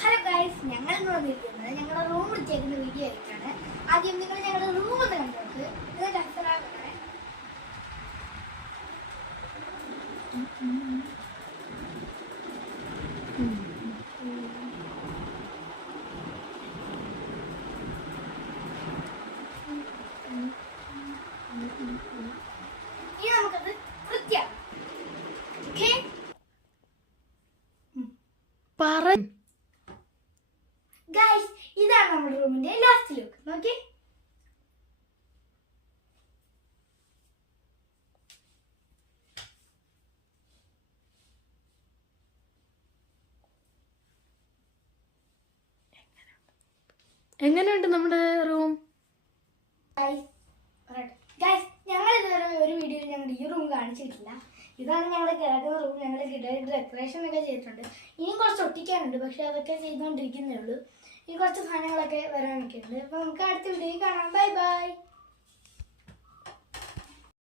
Hello guys, ഞങ്ങൾ ഇന്ന് വന്നിരിക്കുന്നത് ഞങ്ങളുടെ റൂം വൃത്തിയാക്കുന്ന വീഡിയോ ആയിട്ടാണ്. ആദ്യം നിങ്ങൾ ഞങ്ങളുടെ റൂം ഒന്ന് കണ്ടോക്ക്. ഇത് അസറാകണേ. ഇനി നമുക്കത് വൃത്തിയാക്കാം. ഓക്കേ, ഗൈസ്, ഇതാണ് നമ്മുടെ റൂമിന്റെ ലാസ്റ്റ് ലുക്ക്. നോക്കി, എങ്ങനെയുണ്ട് നമ്മുടെ റൂം? ഗൈസ്, ഞങ്ങൾ ഇതുവരെ ഒരു വീഡിയോയിൽ ഞങ്ങളുടെ ഈ റൂം കാണിച്ചിട്ടില്ല. ഇതാണ് ഞങ്ങളുടെ കിടക്കുന്ന റൂം. ഞങ്ങൾ ഡെക്കറേഷൻ ഒക്കെ ചെയ്തിട്ടുണ്ട്. ഇനിയും കുറച്ച് ഒട്ടിക്കാനുണ്ട്, പക്ഷെ അതൊക്കെ ചെയ്തുകൊണ്ടിരിക്കുന്നേ ഉള്ളൂ. ഇനി കുറച്ച് സാധനങ്ങളൊക്കെ വരാനൊക്കെ ഉണ്ട്. അപ്പോൾ നമുക്ക് അടുത്ത വീഡിയോയിൽ കാണാം. Bye bye.